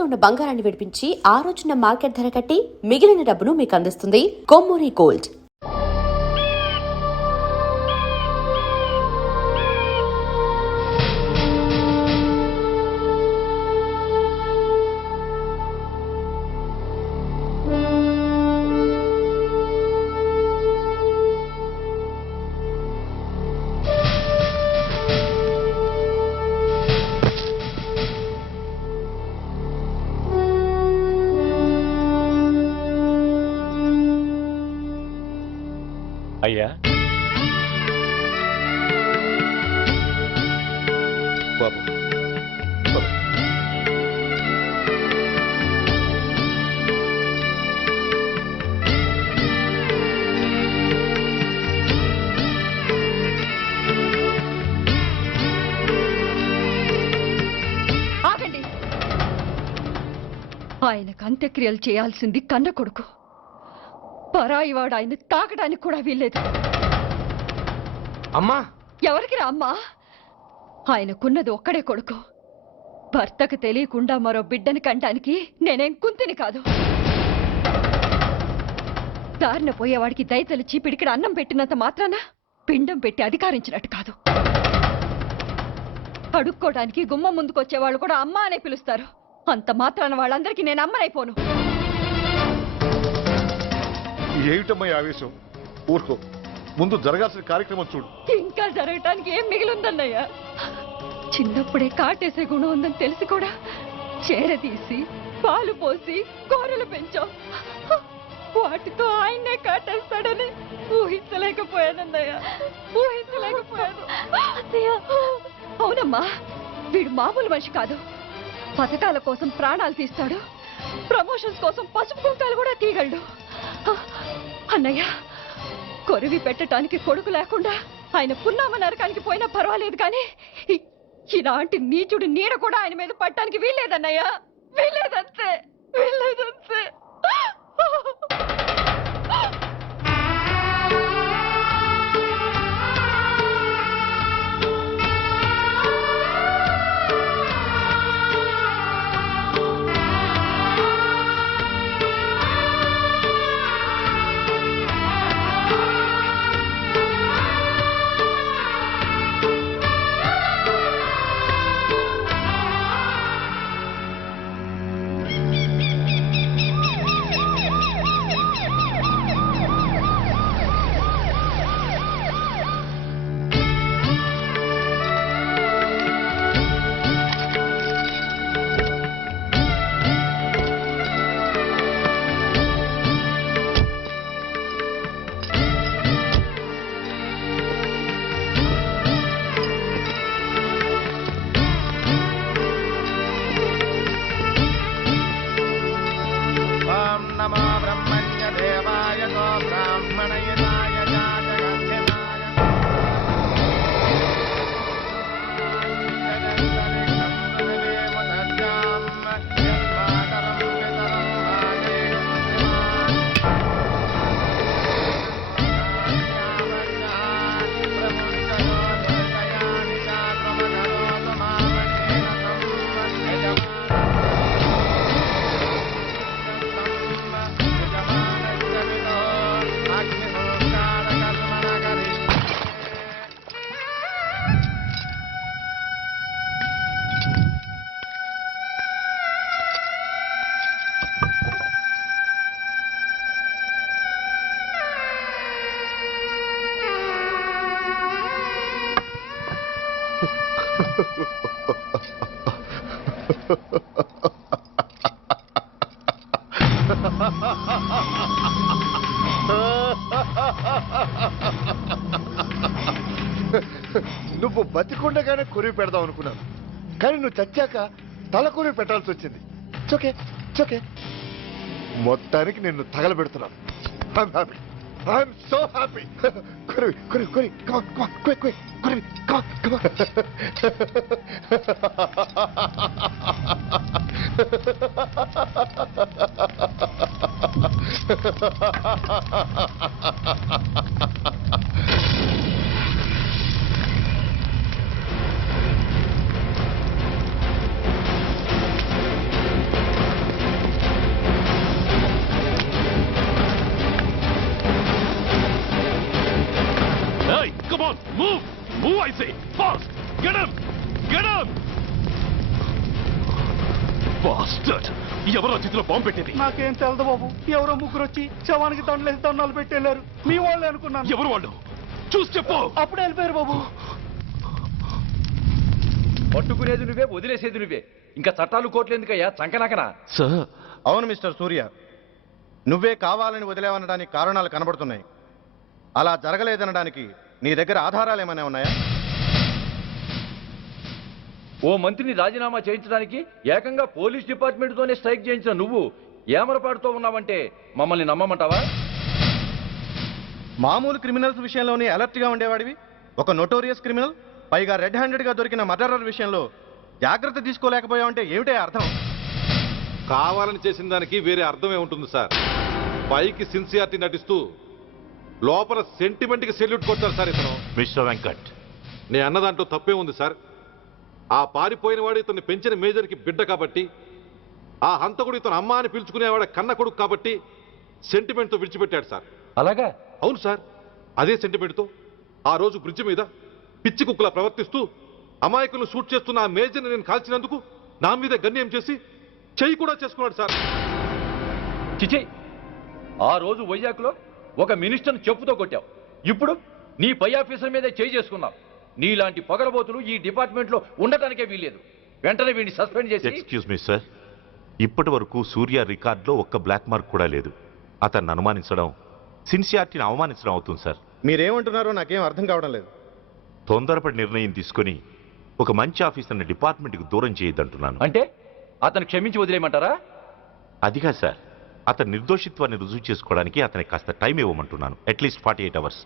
తాకట్లో ఉన్న బంగారాన్ని విడిపించి ఆ రోజున మార్కెట్ ధర కట్టి మిగిలిన డబ్బును మీకు అందిస్తుంది కొమ్మూరి గోల్డ్. అయ్యా బాబు బాబు. ఆగండి. ఆయనకు అంత్యక్రియలు చేయాల్సింది కన్న కొడుకు. పరాయివాడు ఆయన తాకడానికి కూడా వీల్లేదు. అమ్మా, ఎవరికి రా అమ్మా? ఆయనకున్నది ఒక్కడే కొడుకు. భర్తకు తెలియకుండా మరో బిడ్డని కంటానికి నేనేం కుంతిని కాదు. దారిన పోయేవాడికి దయతలిచి పిడికిడ అన్నం పెట్టినంత మాత్రాన పిండం పెట్టి అధికారించినట్టు కాదు. అడుక్కోవడానికి గుమ్మం ముందుకొచ్చేవాళ్ళు కూడా అమ్మ అనే పిలుస్తారు. అంత మాత్రాన వాళ్ళందరికీ నేను అమ్మనైపోను. ఏమిటమ్మా ఆవేశం? ఊరుకో, ముందు జరగాల్సిన కార్యక్రమం చూడు. ఇంకా జరగటానికి ఏం మిగిలిందన్నయ్యా? చిన్నప్పుడే కాటేసే గుణం ఉందని తెలిసి కూడా చేరదీసి పాలు పోసి కూరలు పెంచాం. వాటితో ఆయన్నే కాటేస్తాడని ఊహించలేకపోయానన్నయ్య, ఊహించలేకపోయాను. అవునమ్మా, వీడు మామూలు మనిషి కాదు. పథకాల కోసం ప్రాణాలు తీస్తాడు, ప్రమోషన్స్ కోసం పసుపు కుంకాలు కూడా తీయగలడు. అన్నయ్య, కొరివి పెట్టడానికి కొడుకు లేకుండా ఆయన పున్నామ నరకానికి పోయినా పర్వాలేదు, కానీ ఇలాంటి నీచుడు నీడ కూడా ఆయన మీద పట్టడానికి వీల్లేదన్నయ్య, వీల్లేదంతే, వీల్లేదంతే. నువ్వు బతికుండగానే కొరివి పెడదాం అనుకున్నాను, కానీ నువ్వు చచ్చాక తల కొరివి పెట్టాల్సి వచ్చింది. చోకే చోకే, మొత్తానికి నిన్ను తగలబెడుతున్నాను. I'm so happy. Kuri, Kuri, Kuri, come on, come on, quick, quick, Kuri, come on, come on. ఎవరో చేతిలో బాంబు పెట్టేది? నాకేం తెలదు బాబు. ఎవరో ముగ్గురు వచ్చి శవానికి దండలేసి దండాలు పెట్టేళ్ళారు. మీ వాళ్ళే అనుకున్నాను. ఎవరు వాళ్ళు? చూసి చెప్పు. అప్పుడే వెళ్ళిపోయారు బాబు. పట్టుకునేది నువ్వే, వదిలేసేది నువ్వే. ఇంకా చట్టాలు కోట్లు ఎందుకయ్యా చంకనాకనా? సార్, అవును మిస్టర్ సూర్య, నువ్వే కావాలని వదిలేవనడానికి కారణాలు కనబడుతున్నాయి. అలా జరగలేదనడానికి నీ దగ్గర ఆధారాలు ఏమైనా ఉన్నాయా? ఓ మంత్రిని రాజీనామా చేయించడానికి ఏకంగా పోలీస్ డిపార్ట్మెంట్తోనే స్ట్రైక్ చేయించిన నువ్వు ఏమరపాటుతో ఉన్నావంటే మమ్మల్ని నమ్మమంటావా? మామూలు క్రిమినల్స్ విషయంలోనే అలర్ట్గా ఉండేవాడివి, ఒక నోటోరియస్ క్రిమినల్, పైగా రెడ్ హ్యాండెడ్గా దొరికిన మర్డరర్ విషయంలో జాగ్రత్త తీసుకోలేకపోయావంటే ఏమిటే అర్థం? కావాలని చేసిన దానికి వేరే అర్థమే ఉంటుంది సార్. పైకి సిన్సియారిటీ నటిస్తూ లోపల సెంటిమెంట్కి సెల్యూట్ కొట్టారు సార్ ఇతను. మిస్టర్ వెంకట్, నేను అన్న దాంట్లో తప్పే ఉంది సార్. ఆ పారిపోయిన వాడు ఇతన్ని పెంచిన మేజర్కి బిడ్డ కాబట్టి, ఆ హంతకుడు ఇతను అమ్మ అని పిలుచుకునేవాడు కన్న కొడుకు కాబట్టి సెంటిమెంట్తో విడిచిపెట్టాడు సార్. అలాగా? అవును సార్, అదే సెంటిమెంట్తో ఆ రోజు బ్రిడ్జ్ మీద పిచ్చి కుక్కలా ప్రవర్తిస్తూ అమాయకులను షూట్ చేస్తున్న ఆ మేజర్ని నేను కాల్చినందుకు నా మీద గన్యం చేసి చెయ్యి కూడా చేసుకున్నాడు సార్. చిచి, ఆ రోజు వైజాగ్లో ఒక మినిస్టర్ని చెప్పుతో కొట్టావు. ఇప్పుడు నీ పై ఆఫీసర్ మీదే చేయి చేసుకున్నావు. నీలాంటి పొగరబోతులు ఈ డిపార్ట్మెంట్లో ఉండటానికే వీల్లేదు. వెంటనే వీడిని సస్పెండ్ చేసి. ఎక్స్క్యూజ్ మీ సార్, ఇప్పటి వరకు సూర్య రికార్డులో ఒక్క బ్లాక్ మార్క్ కూడా లేదు. అతన్ని అనుమానించడం సిన్సియారిటీని అవమానించడం అవుతుంది సార్. మీరేమంటున్నారో నాకేం అర్థం కావడం లేదు. తొందరపడి నిర్ణయం తీసుకొని ఒక మంచి ఆఫీసర్ని డిపార్ట్మెంట్కి దూరం చేయొద్దంటున్నాను. అంటే అతను క్షమించి వదిలేయమంటారా? అదిగా సార్, అతని నిర్దోషిత్వాన్ని రుజువు చేసుకోవడానికి అతనికి కాస్త టైం ఇవ్వమంటున్నాను. At least 48 hours.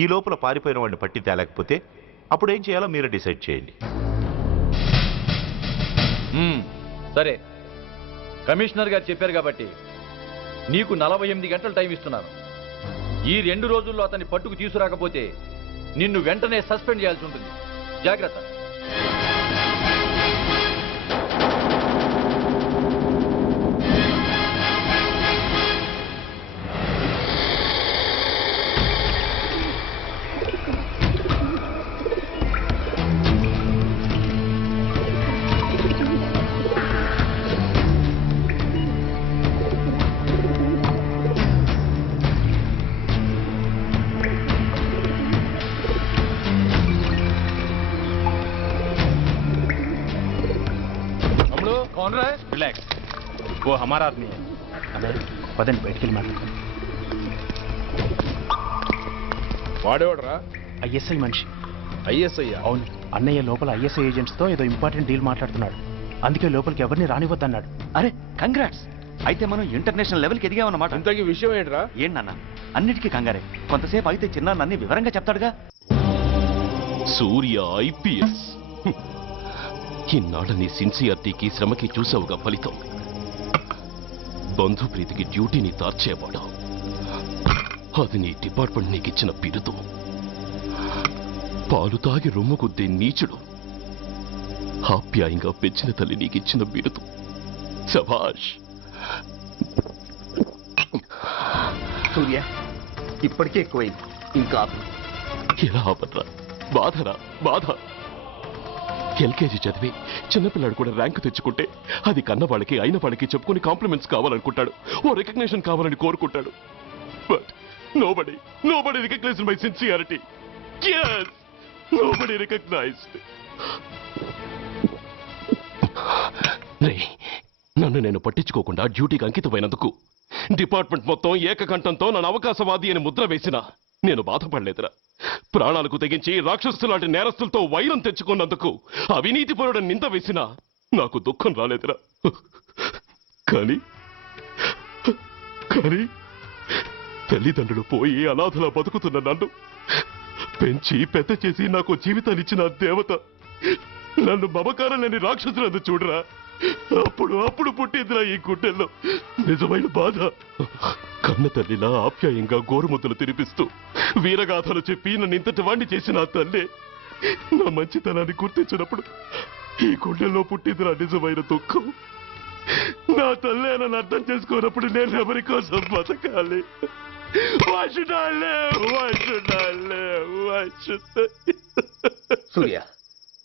ఈ లోపల పారిపోయిన వాడిని పట్టి తేలేకపోతే అప్పుడు ఏం చేయాలో మీరే డిసైడ్ చేయండి. సరే, కమిషనర్ గారు చెప్పారు కాబట్టి నీకు 48 గంటలు టైం ఇస్తున్నాను. ఈ 2 రోజుల్లో అతన్ని పట్టుకు తీసుకురాకపోతే నిన్ను వెంటనే సస్పెండ్ చేయాల్సి ఉంటుంది. జాగ్రత్త. రిలాక్స్, ఓ హమారా ఆద్మీ హై. అదే పదండి బయటికి వెళ్ళి మాట్లాడతాం. వాడేవాడరా? ఐఎస్ఐ మనిషి. ఐఎస్ఐ? అవును, అన్నయ్య లోపల ఐఎస్ఐ ఏజెంట్స్తో ఏదో ఇంపార్టెంట్ డీల్ మాట్లాడుతున్నాడు. అందుకే లోపలికి ఎవరిని రానివద్దన్నాడు. అరే కంగ్రాట్స్, అయితే మనం ఇంటర్నేషనల్ లెవెల్కి ఎదిగామన్నమాట. ఇంతకీ విషయం ఏంట్రా? ఏంటన్నా అన్నిటికీ కంగారే, కొంతసేపు అయితే చిన్న అన్ని వివరంగా చెప్తాడుగా. సూర్య ఐపీఎస్, ఇన్నాళ్ళ నీ సిన్సియారిటీకి శ్రమకి చూసావుగా ఫలితం. బంధుప్రీతికి డ్యూటీని తార్చేవాడు. అది నీ డిపార్ట్మెంట్ నీకిచ్చిన బిరుదు. పాలు తాగి రొమ్ము కొద్దే నీచుడు ఆప్యాయంగా పెంచిన తల్లి నీకిచ్చిన బిరుదు. శభాష్. సూర్య ఇప్పటికే ఎక్కువైంది, ఇంకా ఎలా ఆపట్రా? బాధరా బాధ. ఎల్కేజీ చదివి చిన్నపిల్లాడు కూడా ర్యాంకు తెచ్చుకుంటే అది కన్న వాళ్ళకి అయిన వాళ్ళకి చెప్పుకుని కాంప్లిమెంట్స్ కావాలనుకుంటాడు, ఓ రికగ్నిషన్ కావాలని కోరుకుంటాడు. But nobody recognized my sincerity. Yes, nobody recognized. నన్ను నేను పట్టించుకోకుండా డ్యూటీకి అంకితమైనందుకు డిపార్ట్మెంట్ మొత్తం ఏకకంఠంతో నన్ను అవకాశవాది అని ముద్ర వేసినా నేను బాధపడలేదురా. ప్రాణాలకు తెగించి రాక్షసు లాంటి నేరస్తులతో వైరం తెచ్చుకున్నందుకు అవినీతిపరుడని నింద వేసినా నాకు దుఃఖం రాలేదురా. కానీ తల్లిదండ్రులు పోయి అనాథలా బతుకుతున్న నన్ను పెంచి పెద్ద చేసి నాకు జీవితాన్నిచ్చిన దేవత నన్ను మమకారం లేని రాక్షసులందు చూడరా. అప్పుడు పుట్టిందిరా ఈ గుండెల్లో నిజమైన బాధ. కన్న తల్లిలా ఆప్యాయంగా గోరుముద్దలు తినిపిస్తూ వీరగాథలు చెప్పి నన్ను ఇంతటి వాణ్ణి చేసిన ఆ తల్లే నా మంచితనాన్ని గుర్తించినప్పుడు ఈ గుండెల్లో పుట్టిందిరా నిజమైన దుఃఖం. నా తల్లే నన్ను అర్థం చేసుకోనప్పుడు నేను ఎవరి కోసం బతకాలి? సూర్య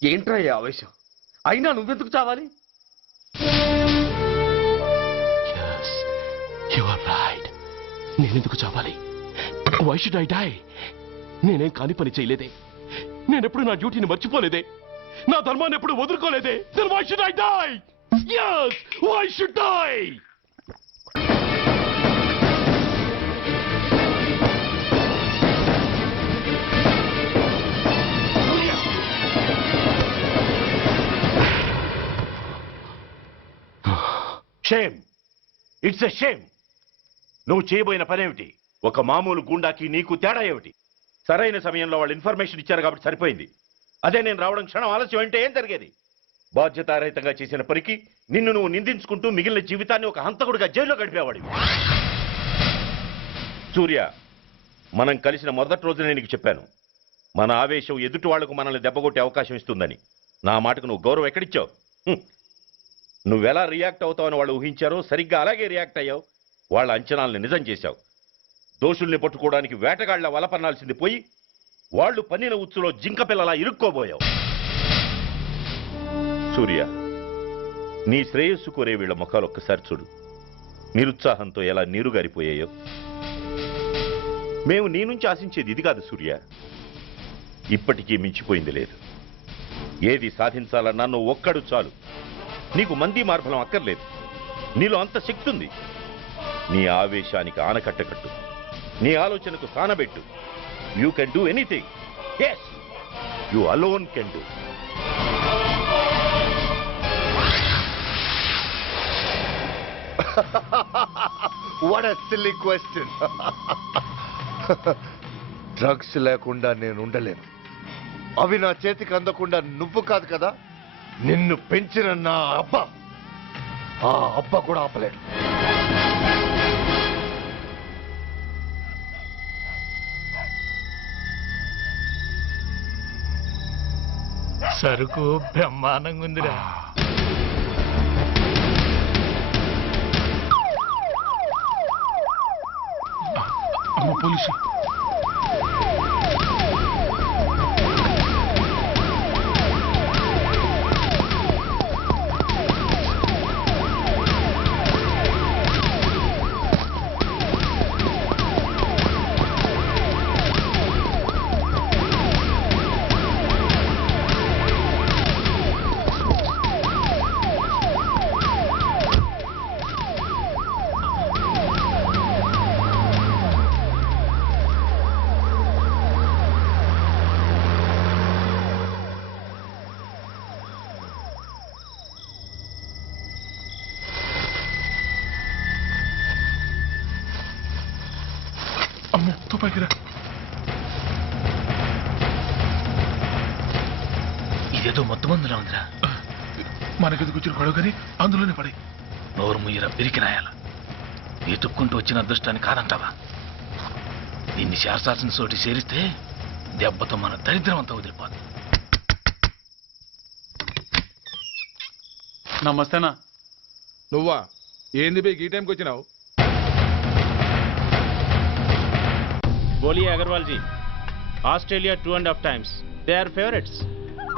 ఏంట్రా ఈ ఆవేశం? అయినా నువ్వెందుకు చావాలి? నేనెందుకు చావాలి? Why should I die? నేనేం కాని పని చేయలేదే. నేనెప్పుడు నా డ్యూటీని మర్చిపోలేదే. నా ధర్మాన్ని ఎప్పుడు వదులుకోలేదే. Then why should I die? Yes, why should I? Shame, it's a shame. నువ్వు చేయబోయిన పనేమిటి? ఒక మామూలు గుండాకి నీకు తేడా ఏమిటి? సరైన సమయంలో వాళ్ళు ఇన్ఫర్మేషన్ ఇచ్చారు కాబట్టి సరిపోయింది. అదే నేను రావడం క్షణం ఆలస్యం అంటే ఏం జరిగేది? బాధ్యతారహితంగా చేసిన పనికి నిన్ను నువ్వు నిందించుకుంటూ మిగిలిన జీవితాన్ని ఒక హంతకుడిగా జైల్లో గడిపేవాడి. సూర్య, మనం కలిసిన మొదటి రోజునే నీకు చెప్పాను, మన ఆవేశం ఎదుటి వాళ్లకు మనల్ని దెబ్బగొట్టే అవకాశం ఇస్తుందని. నా మాటకు నువ్వు గౌరవం ఎక్కడిచ్చావు? నువ్వెలా రియాక్ట్ అవుతావని వాళ్ళు ఊహించారో సరిగ్గా అలాగే రియాక్ట్ అయ్యావు. వాళ్ళ అంచనాలను నిజం చేశావు. దోషుల్ని పట్టుకోవడానికి వేటగాళ్ల వలపన్నాల్సింది పోయి వాళ్ళు పన్నిన ఉచ్చులో జింక పిల్లలా ఇరుక్కోబోయావు. సూర్య, నీ శ్రేయస్సు కోరే వీళ్ళ ముఖాలు ఒక్కసారి చూడు. నిరుత్సాహంతో ఎలా నీరుగారిపోయాయో. మేము నీ నుంచి ఆశించేది ఇది కాదు సూర్య. ఇప్పటికీ మించిపోయింది లేదు. ఏది సాధించాలన్నా నువ్వు ఒక్కడు చాలు. నీకు మంది మార్బలం అక్కర్లేదు. నీలో అంత శక్తి ఉంది. నీ ఆవేశానికి ఆనకట్ట కట్టు. నీ ఆలోచనకు సానబెట్టు. You can do anything. Yes, you alone can do. What a silly question. Drugs లేకుండా నేను ఉండలేను. అవి నా చేతికి అందకుండా నువ్వు కాదు కదా, నిన్ను పెంచిన నా అబ్బా, ఆ అబ్బా కూడా ఆపలేడు. సరుకు బ్రహ్మాండంగా ఉందిరా. అమ్మ పోలీసు. అమ్మో, తుపాకిరా. ఇదేదో మొత్తం మందులా ఉందిరా. మనకెందుకు వచ్చిన గొడవ కానీ అందులోనే పడి. నోరు ముయ్యరా పిరికినాయాల. ఎత్తుక్కుంటూ వచ్చిన అదృష్టాన్ని కాదంటావా? దీన్ని శాస్త్రాసిన చోటి చేరిస్తే దెబ్బతో మన దరిద్రం అంతా వదిలిపోదు. నమస్తేనా. నువ్వా? ఏంది బే ఈ టైంకి వచ్చినావు? बोलिए Agrawal ji. Australia 2.5 times. They are favorites.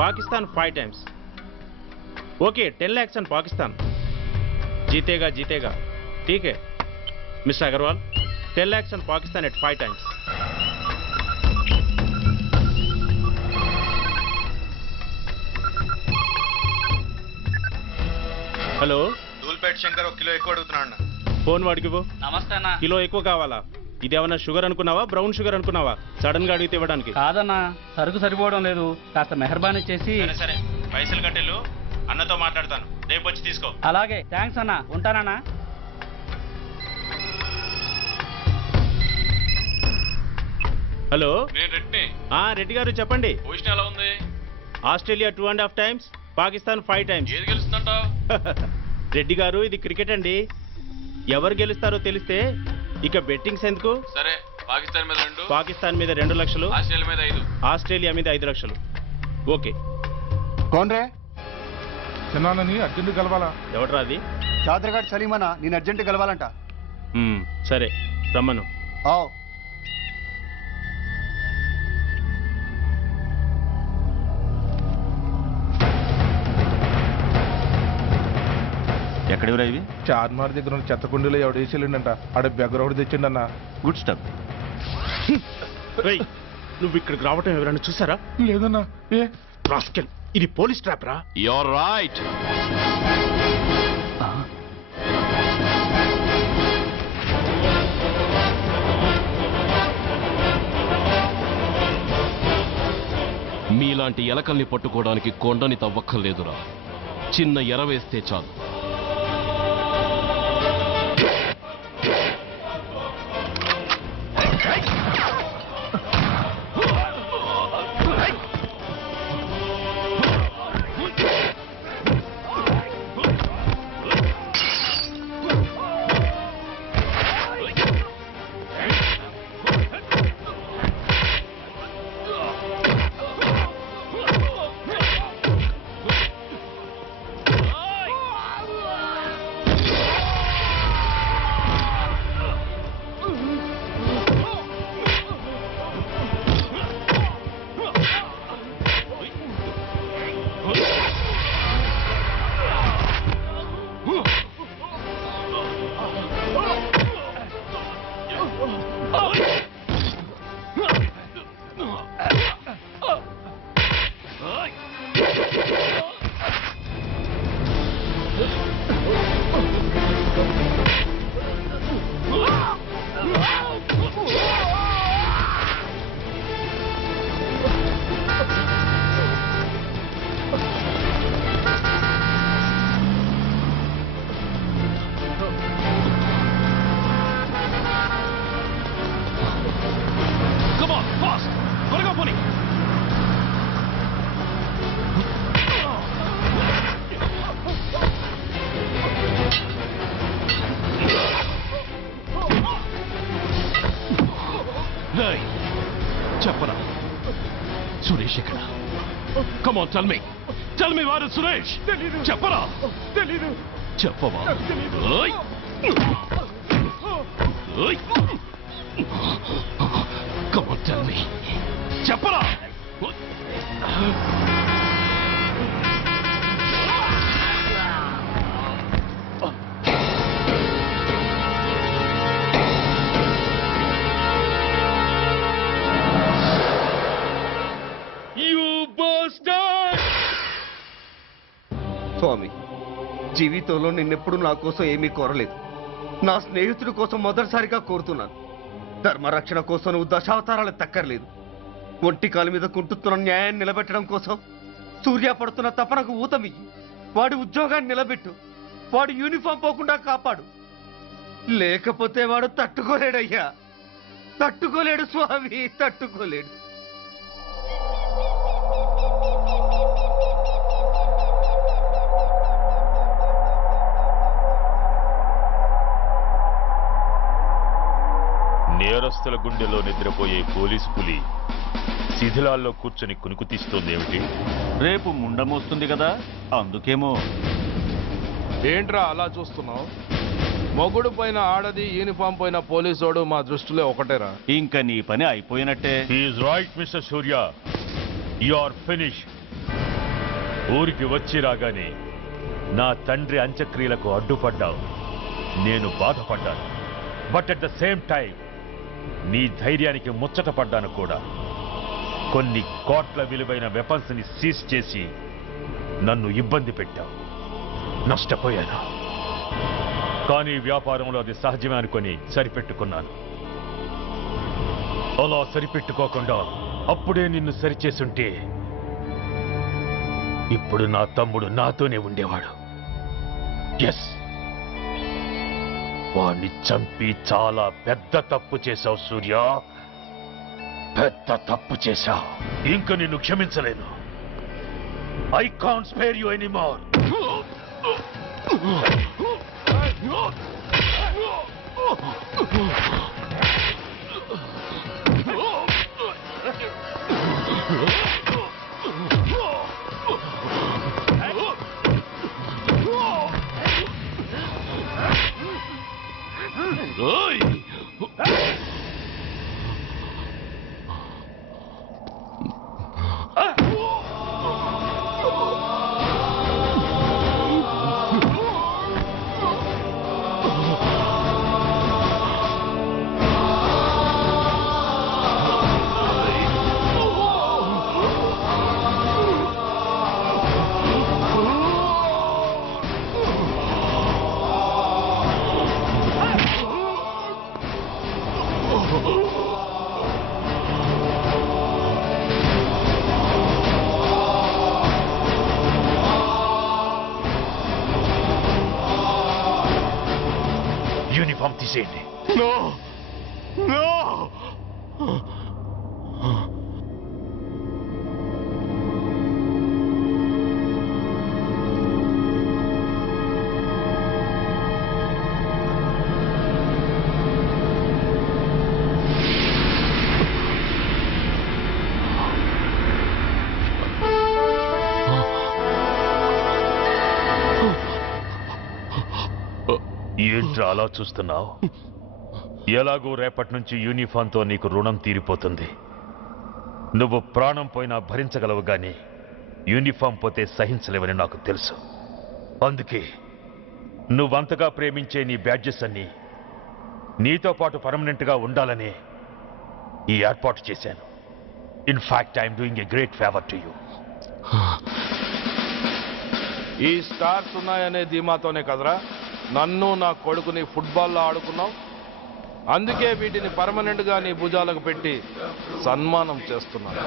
Pakistan 5 times. Okay, 10 lakhs on Pakistan. जीतेगा जीतेगा. ठीक है mister Agarwal. 10 lakhs on Pakistan at 5 times. Hello, Dhoolpet Shankar ఒక కిలో ఎక్కువ అడుగుతున్నాడు. ఫోన్ వాడికి పో. నమస్తే అన్న. కిలో ఎక్కువ కావాలా? ఇదేమన్నా షుగర్ అనుకున్నావా, బ్రౌన్ షుగర్ అనుకున్నావా? సడన్ గా అడిగితే ఇవ్వడానికి కాదన్నా, సరుకు సరిపోవడం లేదు. కాస్త మెహర్బానీ చేసి. సరే, పైసలు కట్టెలు అన్నతో మాట్లాడతాను. రేపు వచ్చి తీసుకో. అలాగే, థ్యాంక్స్ అన్న. ఉంటానన్నా. హలో, రెడ్డి. రెడ్డి గారు చెప్పండి. పొజిషన్ ఎలా ఉంది? Australia 2.5 times, Pakistan 5 times. ఏది గెలుస్తుందంటావు? రెడ్డి గారు, ఇది క్రికెట్ అండి. ఎవరు గెలుస్తారో తెలిస్తే ఇక బెట్టింగ్స్ ఎందుకు? సరే, పాకిస్తాన్ మీద 2, పాకిస్తాన్ మీద 2 లక్షలు, ఆస్ట్రేలియా మీద 5. ఆస్ట్రేలియా మీద 5 లక్షలు. ఓకే. కోన్రే? చిన్నాన్నని అర్జెంట్ కలవాలా? ఎవడరా అది? చాదరగాడ్ సలీమనా, నేను అర్జెంట్ కలవాలంట. సరే, రమ్మను. ఎక్కడెవరా ఇవి? చార్మార్ దగ్గర ఉన్న చెత్తకుండీలో ఎవడు వేసేళ్ళంట. ఆడ బెగ్గర ఒకటి తెచ్చిండన్నా. Good stuff. నువ్వు ఇక్కడికి రావటం ఎవరైనా చూసారా? లేదన్నా. ఏ రాస్కెల్, ఇది పోలీస్ ట్రాప్ రా. You're right. మీలాంటి ఎలకల్ని పట్టుకోవడానికి కొండని తవ్వక్కర్లేదురా, చిన్న ఎర వేస్తే చాలు. చెప్పరా సురేష్ ఎక్కడ? కమ్ ఆన్, టెల్ మీ వారు సురేష్. చెప్పరా? తెలీదు. చెప్పవా? Come on, tell me. చెప్పరా? స్వామి, జీవితంలో నిన్నెప్పుడు నా కోసం ఏమీ కోరలేదు. నా స్నేహితుడి కోసం మొదటిసారిగా కోరుతున్నాను. ధర్మరక్షణ కోసం నువ్వు దశావతారాలు తక్కర్లేదు. ఒంటి కాలు మీద కుంటుతున్న న్యాయాన్ని నిలబెట్టడం కోసం సూర్య పడుతున్న తపనకు ఊతమియ్యి. వాడి ఉద్యోగాన్ని నిలబెట్టు. వాడు యూనిఫామ్ పోకుండా కాపాడు. లేకపోతే వాడు తట్టుకోలేడయ్యా, తట్టుకోలేడు స్వామి, తట్టుకోలేడు. నేరస్తుల గుండెలో నిద్రపోయే పోలీసు పులి శిథిలాల్లో కూర్చొని కునుకు తీస్తోందేమిటి? రేపు ముండమొస్తుంది కదా, అందుకేమో. ఏంట్రా అలా చూస్తున్నావు? మొగుడు పైన ఆడది, యూనిఫామ్ పైన పోలీసోడు మా దృష్టిలో ఒకటేరా. ఇంకా నీ పని అయిపోయినట్టే. He's right mister Surya, you are finish. ఊరికి వచ్చి రాగానే నా తండ్రి అంత్యక్రియలకు అడ్డుపడ్డావు. నేను బాధపడ్డాను. But at the same time నీ ధైర్యానికి ముచ్చట పడ్డాను కూడా. కొన్ని కోట్ల విలువైన వెపన్స్ ని సీజ్ చేసి నన్ను ఇబ్బంది పెట్టావు. నష్టపోయాను. కానీ వ్యాపారంలో అది సహజమే అనుకొని సరిపెట్టుకున్నాను. అలా సరిపెట్టుకోకుండా అప్పుడే నిన్ను సరిచేసుంటే ఇప్పుడు నా తమ్ముడు నాతోనే ఉండేవాడు. ఎస్, వాణ్ణి చంపి చాలా పెద్ద తప్పు చేశావు సూర్య, పెద్ద తప్పు చేశావు. ఇంక నిన్ను క్షమించలేను. I can't spare you anymore. Uniform తీసేయండి. ఏంట్రా అలా చూస్తున్నావు? ఎలాగో రేపటి నుంచి యూనిఫామ్తో నీకు రుణం తీరిపోతుంది. నువ్వు ప్రాణం పోయినా భరించగలవు గాని యూనిఫామ్ పోతే సహించలేవని నాకు తెలుసు. అందుకే నువ్వంతగా ప్రేమించే నీ బ్యాడ్జెస్ అన్ని నీతో పాటు పర్మనెంట్గా ఉండాలని ఈ ఏర్పాటు చేశాను. In fact I'm doing a great favour to you. ఈ స్టార్స్ ఉన్నాయనే ధీమాతోనే కదరా నన్ను నా కొడుకుని ఫుట్బాల్లో ఆడుకున్నావు. అందుకే వీటిని పర్మనెంట్ గా నీ భుజాలకు పెట్టి సన్మానం చేస్తున్నాను.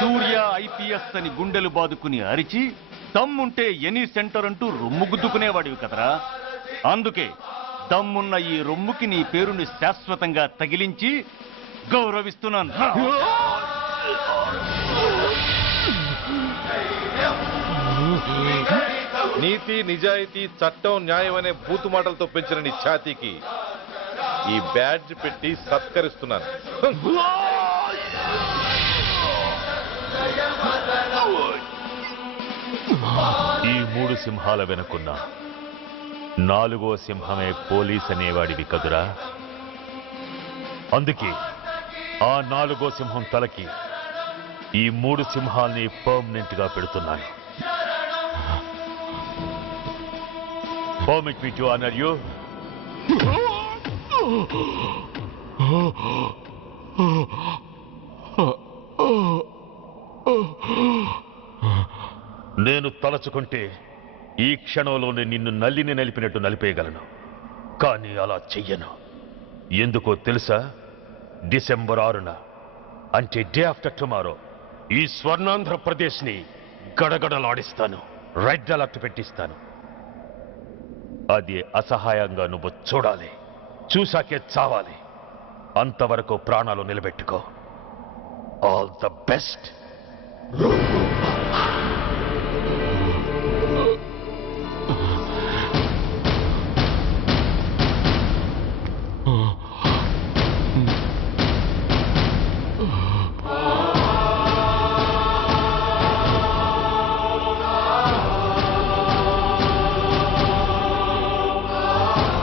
సూర్య ఐపీఎస్ అని గుండెలు బాదుకుని అరిచి దమ్ముంటే ఎనీ సెంటర్ అంటూ రొమ్ము గుద్దుకునేవాడివి కదరా. అందుకే దమ్మున్న ఈ రొమ్ముకి నీ పేరుని శాశ్వతంగా తగిలించి గౌరవిస్తున్నాను. నీతి, నిజాయితీ, చట్టం, న్యాయం అనే బూతు మాటలతో పెంచిన నీ ఛాతీకి ఈ బ్యాడ్జ్ పెట్టి సత్కరిస్తున్నాను. ఈ 3 సింహాల వెనుకున్న 4వ సింహమే పోలీస్ అనేవాడివి కదురా. అందుకే ఆ 4వ సింహం తలకి ఈ 3 సింహాల్ని పర్మనెంట్ గా పెడుతున్నాను. Permit me to honor you. నేను తలచుకుంటే ఈ క్షణంలోనే నిన్ను నల్లిని నలిపినట్టు నలిపేయగలను. కానీ అలా చెయ్యను. ఎందుకో తెలుసా? డిసెంబర్ 6న అంటే డే ఆఫ్టర్ టుమారో ఈ స్వర్ణాంధ్రప్రదేశ్ని గడగడలాడిస్తాను. రెడ్ అలర్ట్ పెట్టిస్తాను. అది అసహాయంగా నువ్వు చూడాలి. చూశాకే చావాలి. అంతవరకు ప్రాణాలు నిలబెట్టుకో. All the best.